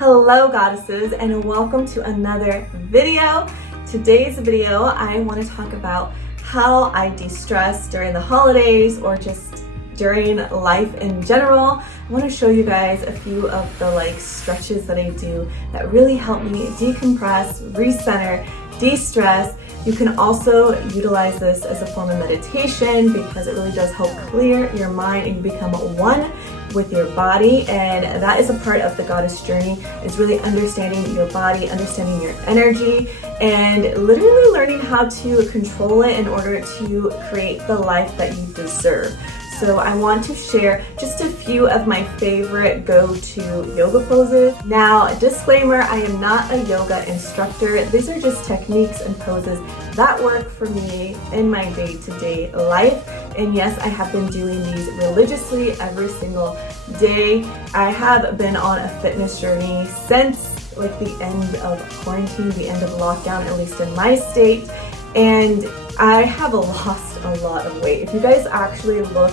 Hello goddesses, and welcome to another video. Today's video I want to talk about how I de-stress during the holidays or just during life in general. I want to show you guys a few of the stretches that I do that really help me decompress, recenter, de-stress. You can also utilize this as a form of meditation because it really does help clear your mind and you become one with your body, and that is a part of the goddess journey, is really understanding your body, understanding your energy, and literally learning how to control it in order to create the life that you deserve. So I want to share just a few of my favorite go-to yoga poses. Now, disclaimer, I am not a yoga instructor. These are just techniques and poses that work for me in my day-to-day life. And yes, I have been doing these religiously every single day. I have been on a fitness journey since the end of quarantine, the end of lockdown, at least in my state. And I have lost a lot of weight. If you guys actually look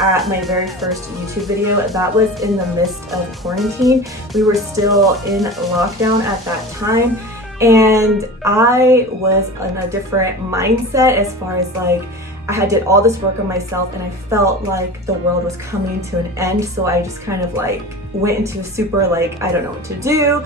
at my very first YouTube video, that was in the midst of quarantine. We were still in lockdown at that time, and I was in a different mindset as far as I had did all this work on myself, and I felt like the world was coming to an end. So I just kind of went into a super I don't know what to do,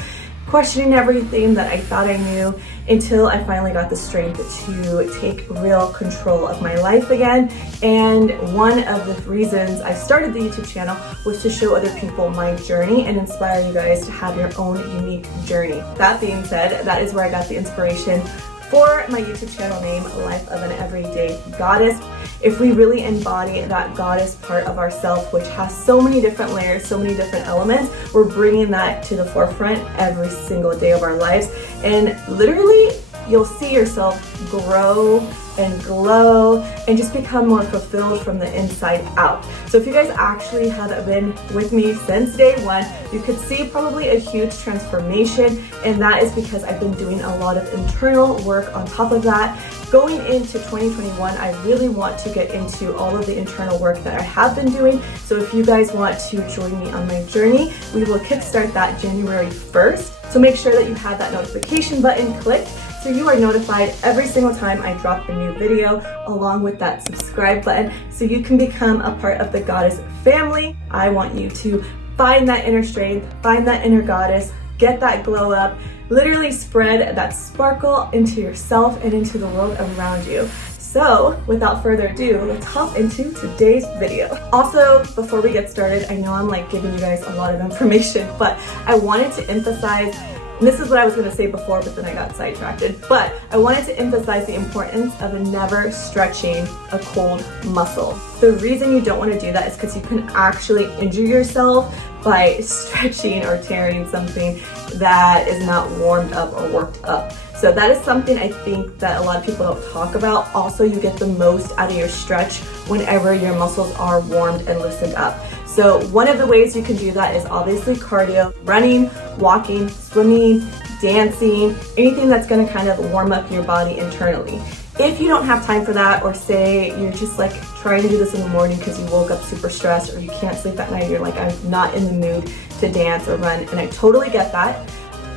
questioning everything that I thought I knew, until I finally got the strength to take real control of my life again. And one of the reasons I started the YouTube channel was to show other people my journey and inspire you guys to have your own unique journey. That being said, that is where I got the inspiration for my YouTube channel name, Life of an Everyday Goddess. If we really embody that goddess part of ourselves, which has so many different layers, so many different elements, we're bringing that to the forefront every single day of our lives. And literally, you'll see yourself grow and glow and just become more fulfilled from the inside out. So if you guys actually have been with me since day one, you could see probably a huge transformation, and that is because I've been doing a lot of internal work on top of that. Going into 2021, I really want to get into all of the internal work that I have been doing. So if you guys want to join me on my journey, we will kickstart that January 1st. So make sure that you have that notification button clicked so you are notified every single time I drop a new video, along with that subscribe button so you can become a part of the goddess family. I want you to find that inner strength, find that inner goddess, get that glow up, literally spread that sparkle into yourself and into the world around you. So without further ado, let's hop into today's video. Also, before we get started, I know I'm giving you guys a lot of information, but I wanted to emphasize, and this is what I was going to say before, but then I got sidetracked. But I wanted to emphasize the importance of never stretching a cold muscle. The reason you don't want to do that is because you can actually injure yourself by stretching or tearing something that is not warmed up or worked up. So that is something I think that a lot of people don't talk about. Also, you get the most out of your stretch whenever your muscles are warmed and loosened up. So one of the ways you can do that is obviously cardio, running, walking, swimming, dancing, anything that's going to kind of warm up your body internally. If you don't have time for that, or say you're just trying to do this in the morning because you woke up super stressed, or you can't sleep at night, you're I'm not in the mood to dance or run, and I totally get that.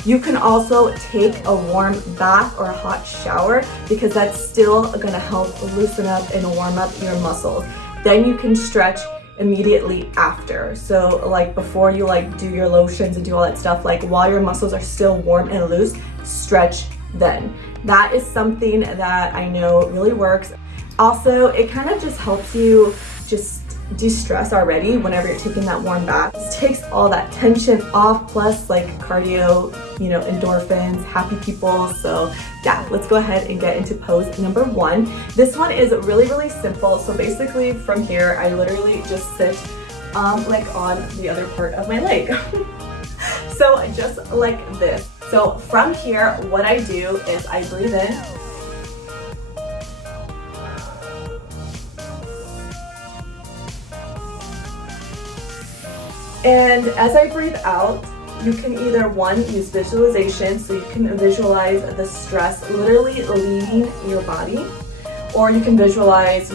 You can also take a warm bath or a hot shower because that's still going to help loosen up and warm up your muscles. Then you can stretch immediately after. So before you do your lotions and do all that stuff, while your muscles are still warm and loose, stretch then. That is something that I know really works. Also, it kind of just helps you just de-stress already whenever you're taking that warm bath. It takes all that tension off, plus cardio, endorphins, happy people. So yeah, let's go ahead and get into pose number one. This one is really, really simple. So basically from here, I literally just sit on the other part of my leg. So just like this. So from here, what I do is I breathe in. And as I breathe out, you can either use visualization, so you can visualize the stress literally leaving your body, or you can visualize,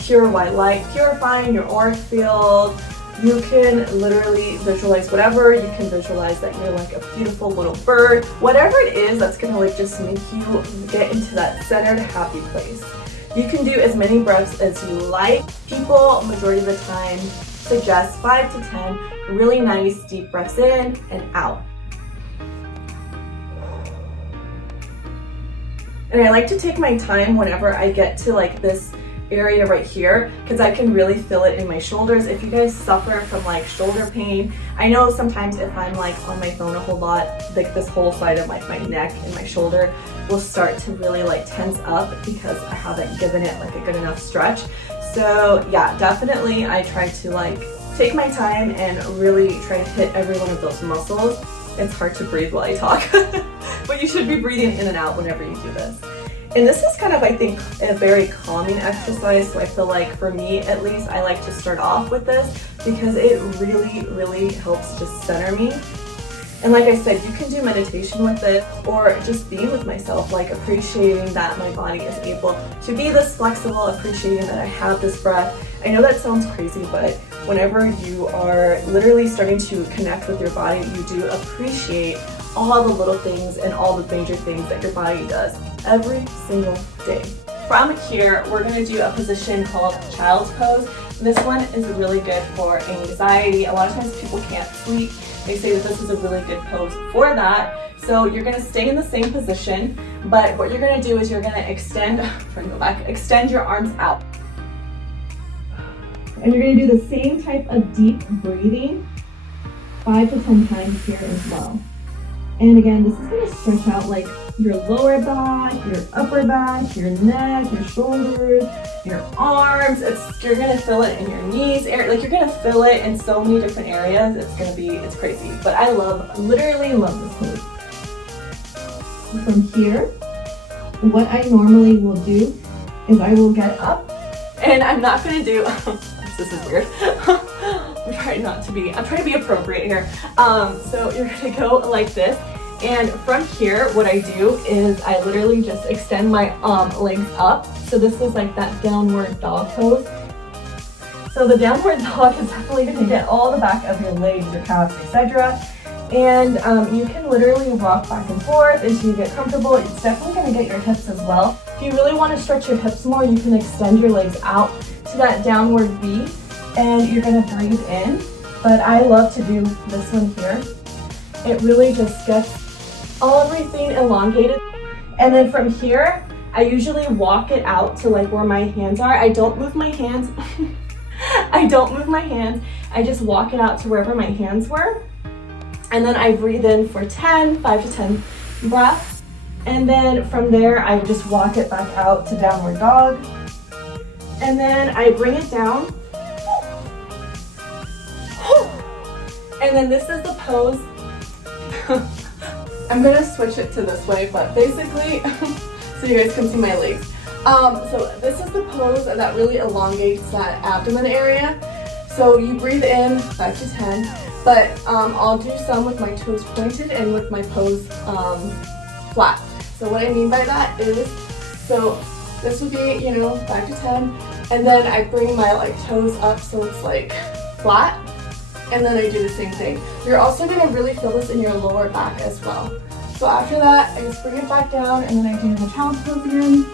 pure white light purifying your auric field, You can literally visualize whatever. You can visualize that you're like a beautiful little bird. Whatever it is that's gonna like just make you get into that centered, happy place. You can do as many breaths as you like. People, majority of the time, suggest 5 to 10 really nice deep breaths in and out. And I like to take my time whenever I get to like this area right here, because I can really feel it in my shoulders. If you guys suffer from like shoulder pain, I know sometimes if I'm like on my phone a whole lot, like this whole side of like my neck and my shoulder will start to really like tense up because I haven't given it like a good enough stretch. So yeah, definitely I try to like take my time and really try to hit every one of those muscles. It's hard to breathe while I talk, but you should be breathing in and out whenever you do this. And this is kind of, I think, a very calming exercise. So I feel like for me, at least, I like to start off with this because it really, really helps just center me. And like I said, you can do meditation with it or just being with myself, like appreciating that my body is able to be this flexible, appreciating that I have this breath. I know that sounds crazy, but whenever you are literally starting to connect with your body, you do appreciate all the little things and all the major things that your body does every single day. From here, we're going to do a position called child's pose. This one is really good for anxiety. A lot of times people can't sleep. They say that this is a really good pose for that. So you're going to stay in the same position, but what you're going to do is you're going to extend your arms out. And you're going to do the same type of deep breathing 5 to 10 times here as well. And again, this is going to stretch out like your lower back, your upper back, your neck, your shoulders, your arms. You're going to feel it in your knees, like you're going to feel it in so many different areas. It's crazy. But I literally love this pose. From here, what I normally will do is I will get up, and I'm not going to do, this is weird. I'm trying to be appropriate here. So you're going to go like this. And from here, what I do is I literally just extend my legs up. So this is like that downward dog pose. So the downward dog is definitely going to get all the back of your legs, your calves, etc. And you can literally rock back and forth until you get comfortable. It's definitely going to get your hips as well. If you really want to stretch your hips more, you can extend your legs out to that downward V, and you're going to breathe in. But I love to do this one here. It really just gets everything elongated. And then from here, I usually walk it out to like where my hands are. I don't move my hands. I just walk it out to wherever my hands were. And then I breathe in for 5 to 10 breaths. And then from there, I just walk it back out to downward dog. And then I bring it down. And then this is the pose. I'm gonna switch it to this way, but basically, so you guys can see my legs. So this is the pose that really elongates that abdomen area. So you breathe in 5 to 10, but I'll do some with my toes pointed and with my toes flat. So what I mean by that is, so this would be, 5 to 10, and then I bring my toes up so it's like flat. And then I do the same thing. You're also gonna really feel this in your lower back as well. So after that, I just bring it back down, and then I do the child's pose again.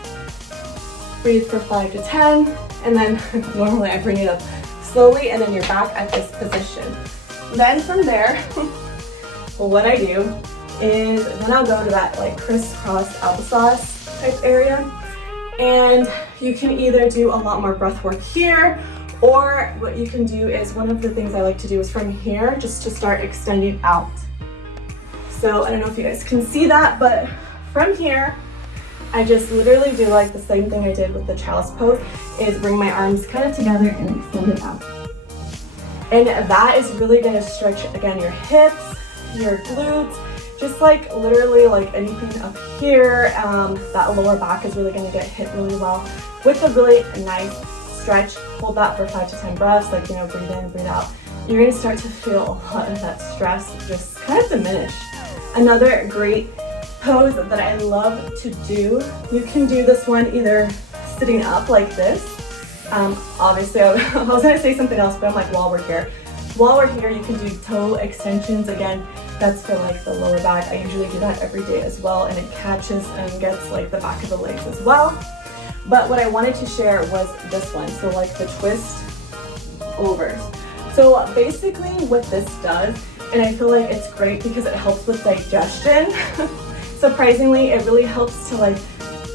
Breathe for 5 to 10, and then normally I bring it up slowly, and then you're back at this position. Then from there, well, what I do is then I'll go to that crisscross applesauce type area, and you can either do a lot more breath work here, or what you can do is, one of the things I like to do is from here, just to start extending out. So I don't know if you guys can see that, but from here, I just literally do like the same thing I did with the child's pose, is bring my arms kind of together and extend it out. And that is really gonna stretch, again, your hips, your glutes, just like literally like anything up here. That lower back is really gonna get hit really well with a really nice stretch. Hold that for 5 to 10 breaths, breathe in, breathe out. You're gonna start to feel a lot of that stress just kind of diminish. Another great pose that I love to do, you can do this one either sitting up like this. Obviously, I was gonna say something else, but I'm like, while we're here, while we're here, you can do toe extensions. Again, that's for like the lower back. I usually do that every day as well, and it catches and gets like the back of the legs as well. But what I wanted to share was this one, so like the twist overs. So basically what this does, and I feel like it's great because it helps with digestion. Surprisingly, it really helps to like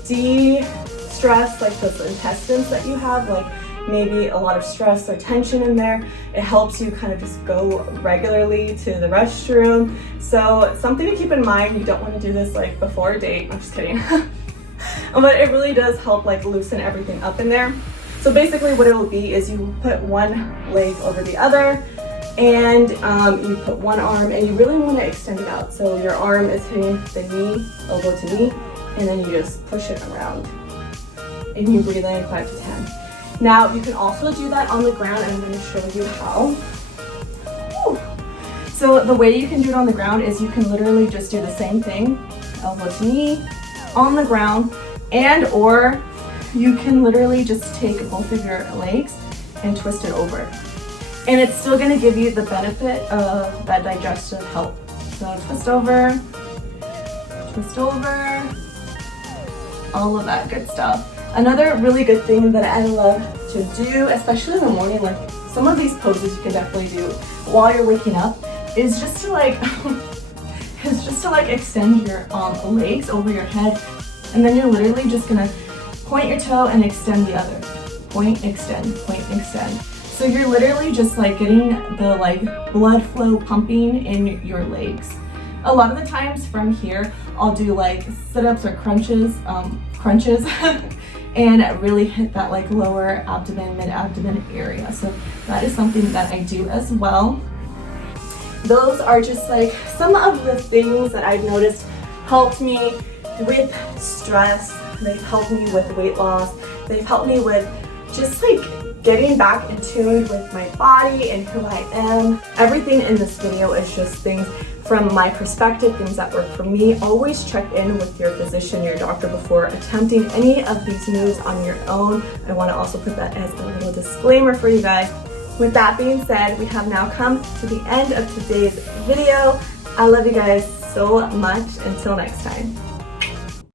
de-stress like those intestines that you have, like maybe a lot of stress or tension in there. It helps you kind of just go regularly to the restroom. So something to keep in mind, you don't want to do this like before a date. I'm just kidding. But it really does help like loosen everything up in there. So basically what it will be is you put one leg over the other, and you put one arm, and you really want to extend it out. So your arm is hitting the knee, elbow to knee, and then you just push it around. And you breathe in 5 to 10. Now you can also do that on the ground, and I'm going to show you how. Woo. So the way you can do it on the ground is you can literally just do the same thing, elbow to knee, on the ground, and or you can literally just take both of your legs and twist it over. And it's still going to give you the benefit of that digestive help. So twist over, all of that good stuff. Another really good thing that I love to do, especially in the morning, like some of these poses you can definitely do while you're waking up, is just to like extend your legs over your head, and then you're literally just gonna point your toe and extend the other. Point, extend, point, extend. So you're literally just like getting the like blood flow pumping in your legs. A lot of the times from here, I'll do like sit-ups or crunches, and really hit that like lower abdomen, mid-abdomen area. So that is something that I do as well. Those are just like some of the things that I've noticed helped me with stress. They've helped me with weight loss. They've helped me with just like getting back in tune with my body and who I am. Everything in this video is just things from my perspective, things that work for me. Always check in with your physician, your doctor, before attempting any of these moves on your own. I want to also put that as a little disclaimer for you guys. With that being said, we have now come to the end of today's video. I love you guys so much. Until next time.